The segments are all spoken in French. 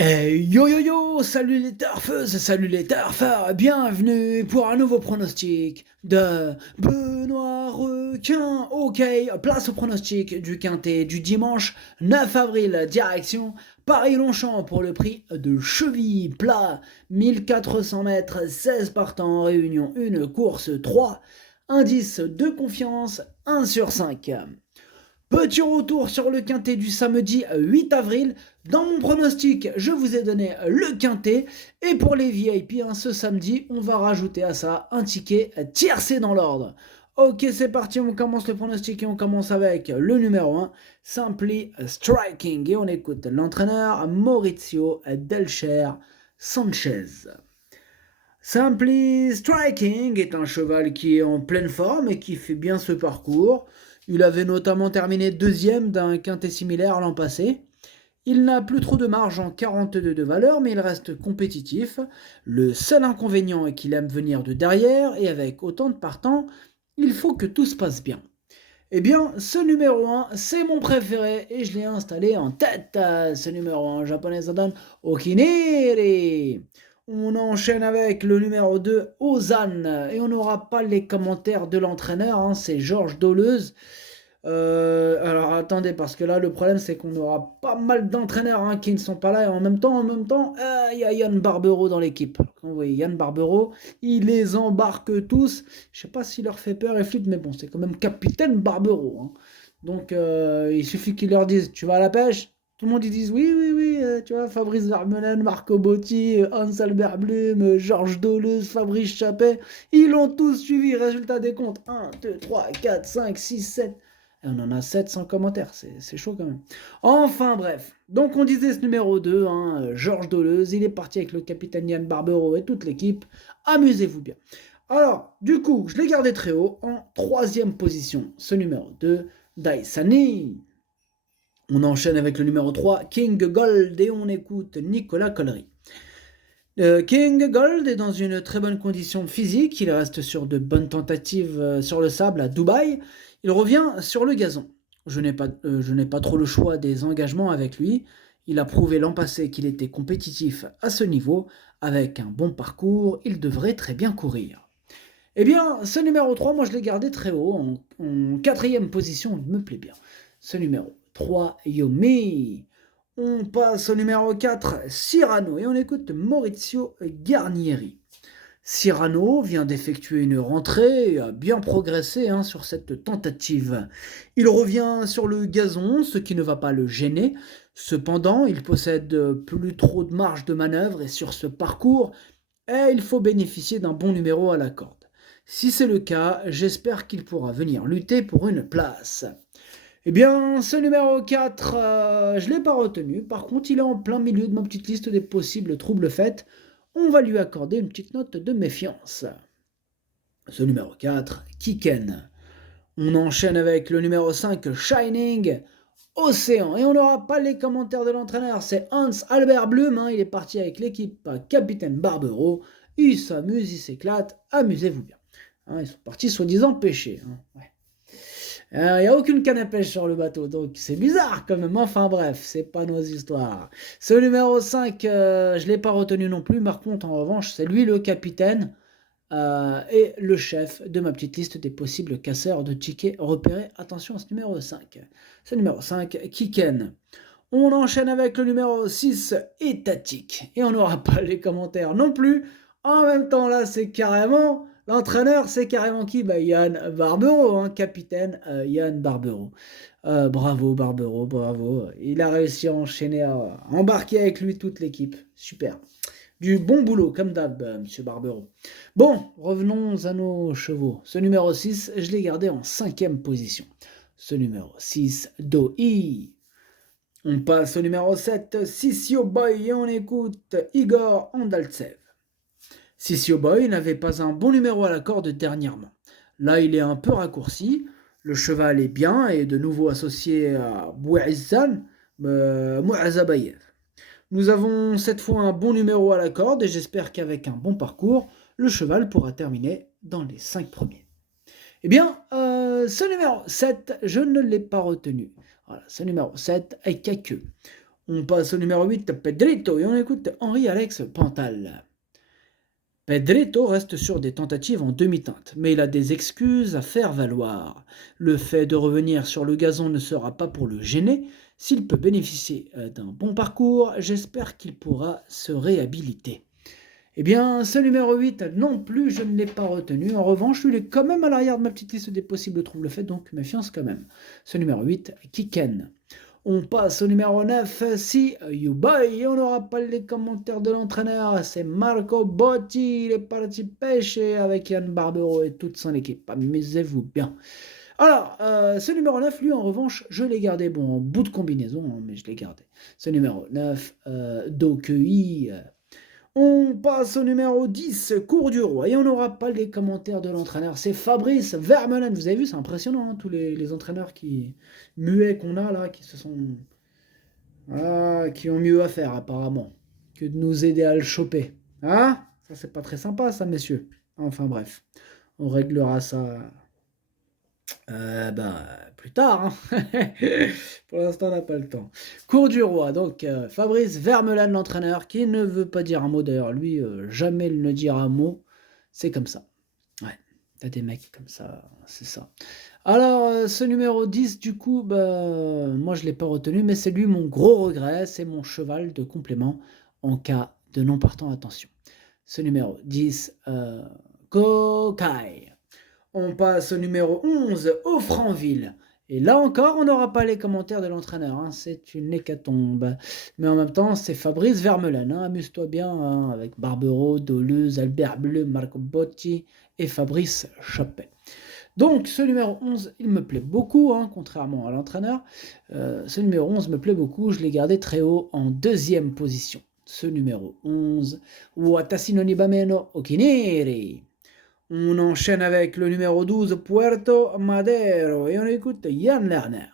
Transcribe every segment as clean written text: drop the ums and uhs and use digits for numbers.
Yo yo yo, salut les turfeuses, salut les turfeurs, bienvenue pour un nouveau pronostic de Benoît Requin. Ok, place au pronostic du quintet du dimanche 9 avril, direction Paris-Longchamp pour le prix de cheville plat, 1400 mètres, 16 partants en réunion, une course 3, indice de confiance 1 sur 5. Petit retour sur le quintet du samedi 8 avril. Dans mon pronostic, je vous ai donné le quintet. Et pour les VIP, ce samedi, on va rajouter à ça un ticket tiercé dans l'ordre. Ok, c'est parti, on commence le pronostic et on commence avec le numéro 1, Simply Striking. Et on écoute l'entraîneur Maurizio Delcher Sanchez. Simply Striking est un cheval qui est en pleine forme et qui fait bien ce parcours. Il avait notamment terminé deuxième d'un quintet similaire l'an passé. Il n'a plus trop de marge en 42 de valeur, mais il reste compétitif. Le seul inconvénient est qu'il aime venir de derrière, et avec autant de partants, il faut que tout se passe bien. Eh bien, ce numéro 1, c'est mon préféré, et je l'ai installé en tête. Ce numéro 1 japonais, ça donne Okiniri. On enchaîne avec le numéro 2, Ozan, et on n'aura pas les commentaires de l'entraîneur, c'est Georges Doleuse. Alors attendez, parce que là le problème c'est qu'on aura pas mal d'entraîneurs qui ne sont pas là, et en même temps, il y a Yann Barbero dans l'équipe. Vous voyez, Yann Barbero, il les embarque tous. Je sais pas s'il leur fait peur et flûte, mais bon, c'est quand même capitaine Barbero. Donc il suffit qu'ils leur disent, tu vas à la pêche? Tout le monde ils disent oui, oui, oui, tu vois, Fabrice Vermeulen, Marco Botti, Hans Albert Blum, Georges Doleuse, Fabrice Chappet, ils l'ont tous suivi. Résultat des comptes, 1, 2, 3, 4, 5, 6, 7. Et on en a 700 commentaires, c'est chaud quand même. Enfin bref, donc on disait ce numéro 2, Georges Doleuse, il est parti avec le capitaine Yann Barbero et toute l'équipe. Amusez-vous bien. Alors, du coup, je l'ai gardé très haut, en troisième position, ce numéro 2, Daisani. On enchaîne avec le numéro 3, King Gold, et on écoute Nicolas Collery. King Gold est dans une très bonne condition physique, il reste sur de bonnes tentatives sur le sable à Dubaï, il revient sur le gazon. Je n'ai pas trop le choix des engagements avec lui, il a prouvé l'an passé qu'il était compétitif à ce niveau, avec un bon parcours, il devrait très bien courir. Eh bien, ce numéro 3, moi je l'ai gardé très haut, en quatrième position, il me plaît bien. Ce numéro 3, Yomi. On passe au numéro 4, Cyrano, et on écoute Maurizio Garnieri. Cyrano vient d'effectuer une rentrée et a bien progressé sur cette tentative. Il revient sur le gazon, ce qui ne va pas le gêner. Cependant, il possède plus trop de marge de manœuvre et sur ce parcours, il faut bénéficier d'un bon numéro à la corde. Si c'est le cas, j'espère qu'il pourra venir lutter pour une place. Eh bien, ce numéro 4, je ne l'ai pas retenu. Par contre, il est en plein milieu de ma petite liste des possibles troubles faits. On va lui accorder une petite note de méfiance. Ce numéro 4, Kiken. On enchaîne avec le numéro 5, Shining Océan. Et on n'aura pas les commentaires de l'entraîneur. C'est Hans Albert Blum. Il est parti avec l'équipe Capitaine Barbero. Il s'amuse, il s'éclate. Amusez-vous bien. Ils sont partis soi-disant pêcher. Ouais. Il n'y a aucune canne à pêche sur le bateau, donc c'est bizarre quand même. Enfin bref, c'est pas nos histoires. Ce numéro 5, je ne l'ai pas retenu non plus. Par contre, en revanche, c'est lui le capitaine et le chef de ma petite liste des possibles casseurs de tickets repérés. Attention à ce numéro 5. Ce numéro 5, Kiken. On enchaîne avec le numéro 6, étatique. Et on n'aura pas les commentaires non plus. En même temps, là, c'est carrément... L'entraîneur, c'est carrément qui? Yann Barbero, capitaine Yann Barbero. Bravo Barbero, bravo. Il a réussi à enchaîner, à embarquer avec lui toute l'équipe. Super. Du bon boulot, comme d'hab, monsieur Barbero. Bon, revenons à nos chevaux. Ce numéro 6, je l'ai gardé en 5e position. Ce numéro 6, Doi. On passe au numéro 7, Sissio Boy, et on écoute Igor Andaltsev. Sissio Boy n'avait pas un bon numéro à la corde dernièrement. Là, il est un peu raccourci. Le cheval est bien et de nouveau associé à Bouizzan Mouazabayev. Nous avons cette fois un bon numéro à la corde et j'espère qu'avec un bon parcours, le cheval pourra terminer dans les 5 premiers. Eh bien, ce numéro 7, je ne l'ai pas retenu. Voilà, ce numéro 7 est Kakeux. On passe au numéro 8, Pedrito, et on écoute Henri-Alex Pantal. Pedrito reste sur des tentatives en demi-teinte, mais il a des excuses à faire valoir. Le fait de revenir sur le gazon ne sera pas pour le gêner. S'il peut bénéficier d'un bon parcours, j'espère qu'il pourra se réhabiliter. Eh bien, ce numéro 8, non plus, je ne l'ai pas retenu. En revanche, il est quand même à l'arrière de ma petite liste des possibles troubles faits, donc méfiance quand même. Ce numéro 8, Kiken. On passe au numéro 9, si you boy, on n'aura pas les commentaires de l'entraîneur, c'est Marco Botti, il est parti pêcher avec Yann Barbero et toute son équipe, amusez-vous bien. Alors, ce numéro 9, lui en revanche, je l'ai gardé, bon, en bout de combinaison, hein, mais je l'ai gardé. Ce numéro 9, Dokui. On passe au numéro 10, Cours du Roi, et on n'aura pas les commentaires de l'entraîneur, c'est Fabrice Vermeulen. Vous avez vu, c'est impressionnant, hein, tous les entraîneurs muets qu'on a là, qui se sont... Voilà, qui ont mieux à faire apparemment, que de nous aider à le choper. Hein? Ça c'est pas très sympa ça, messieurs. Enfin bref, on réglera ça plus tard. Hein. Pour l'instant, on n'a pas le temps. Cours du Roi, donc Fabrice Vermeulen, l'entraîneur, qui ne veut pas dire un mot. D'ailleurs, lui, jamais il ne dira un mot. C'est comme ça. Ouais, t'as des mecs comme ça, c'est ça. Alors, ce numéro 10, du coup, moi, je ne l'ai pas retenu, mais c'est lui mon gros regret. C'est mon cheval de complément en cas de non partant. Attention. Ce numéro 10, Kokai. On passe au numéro 11, Offranville. Et là encore, on n'aura pas les commentaires de l'entraîneur. Hein. C'est une hécatombe. Mais en même temps, c'est Fabrice Vermeulen. Hein. Amuse-toi bien hein, avec Barbero, Doleuse, Albert Bleu, Marco Botti et Fabrice Chappet. Donc, ce numéro 11, il me plaît beaucoup, hein, contrairement à l'entraîneur. Ce numéro 11 me plaît beaucoup. Je l'ai gardé très haut en deuxième position. Ce numéro 11, Watashi no Nibameno Okiniri. On enchaîne avec le numéro 12, Puerto Madero, et on écoute Yann Lerner.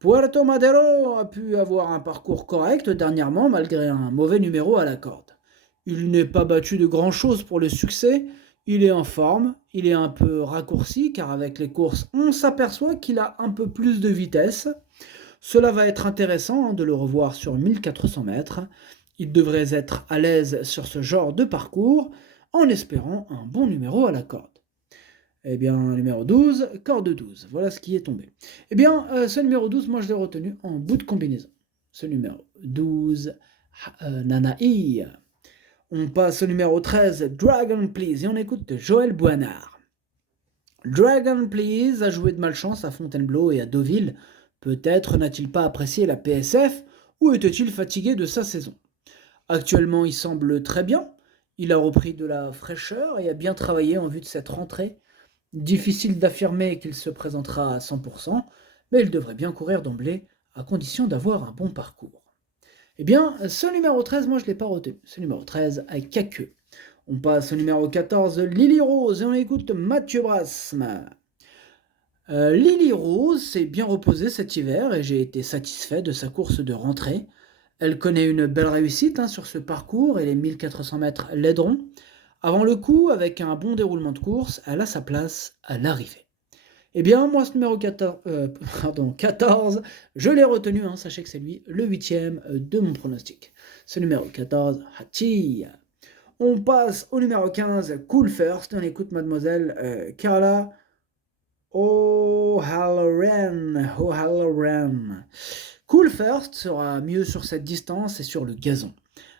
Puerto Madero a pu avoir un parcours correct dernièrement, malgré un mauvais numéro à la corde. Il n'est pas battu de grand-chose pour le succès, il est en forme, il est un peu raccourci, car avec les courses, on s'aperçoit qu'il a un peu plus de vitesse. Cela va être intéressant de le revoir sur 1400 mètres. Il devrait être à l'aise sur ce genre de parcours, en espérant un bon numéro à la corde. Eh bien, numéro 12, corde 12, voilà ce qui est tombé. Eh bien, ce numéro 12, moi je l'ai retenu en bout de combinaison. Ce numéro 12, Nanaï. On passe au numéro 13, Dragon Please, et on écoute Joël Boinard. Dragon Please a joué de malchance à Fontainebleau et à Deauville. Peut-être n'a-t-il pas apprécié la PSF, ou était-il fatigué de sa saison. Actuellement, il semble très bien. Il a repris de la fraîcheur et a bien travaillé en vue de cette rentrée. Difficile d'affirmer qu'il se présentera à 100%, mais il devrait bien courir d'emblée, à condition d'avoir un bon parcours. Eh bien, ce numéro 13, moi je ne l'ai pas retenu. Ce numéro 13 avec Caqueux. On passe au numéro 14, Lily Rose, et on écoute Mathieu Brasme. Lily Rose s'est bien reposée cet hiver et j'ai été satisfait de sa course de rentrée. Elle connaît une belle réussite sur ce parcours et les 1400 mètres l'aideront. Avant le coup, avec un bon déroulement de course, elle a sa place à l'arrivée. Eh bien, moi, ce numéro 14, je l'ai retenu, sachez que c'est lui, le 8e de mon pronostic. Ce numéro 14, Hachi. On passe au numéro 15, Cool First, on écoute mademoiselle Carla O'Halloran. Cool First sera mieux sur cette distance et sur le gazon.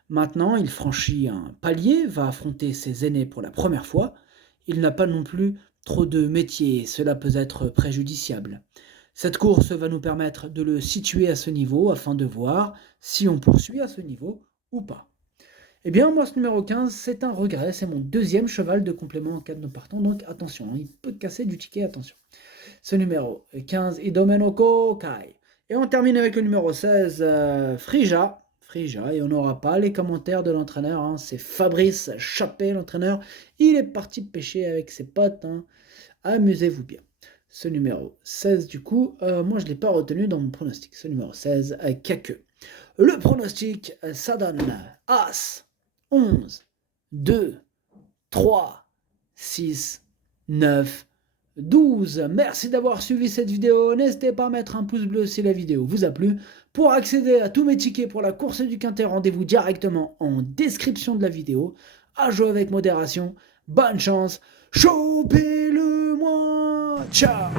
Maintenant, il franchit un palier, va affronter ses aînés pour la première fois. Il n'a pas non plus trop de métier, et cela peut être préjudiciable. Cette course va nous permettre de le situer à ce niveau afin de voir si on poursuit à ce niveau ou pas. Eh bien, moi, ce numéro 15, c'est un regret. C'est mon deuxième cheval de complément en cas de non partant, donc attention, il peut casser du ticket, attention. Ce numéro 15, Idomeno Kokai. Et on termine avec le numéro 16, Frija, et on n'aura pas les commentaires de l'entraîneur, c'est Fabrice Chappet, l'entraîneur. Il est parti pêcher avec ses potes, amusez-vous bien. Ce numéro 16, du coup, moi je ne l'ai pas retenu dans mon pronostic. Ce numéro 16, Caqueux. Le pronostic, ça donne As, 11, 2, 3, 6, 9, 12. Merci d'avoir suivi cette vidéo. N'hésitez pas à mettre un pouce bleu si la vidéo vous a plu. Pour accéder à tous mes tickets pour la course du Quintet, rendez-vous directement en description de la vidéo. À jouer avec modération. Bonne chance. Chopez-le moi. Ciao.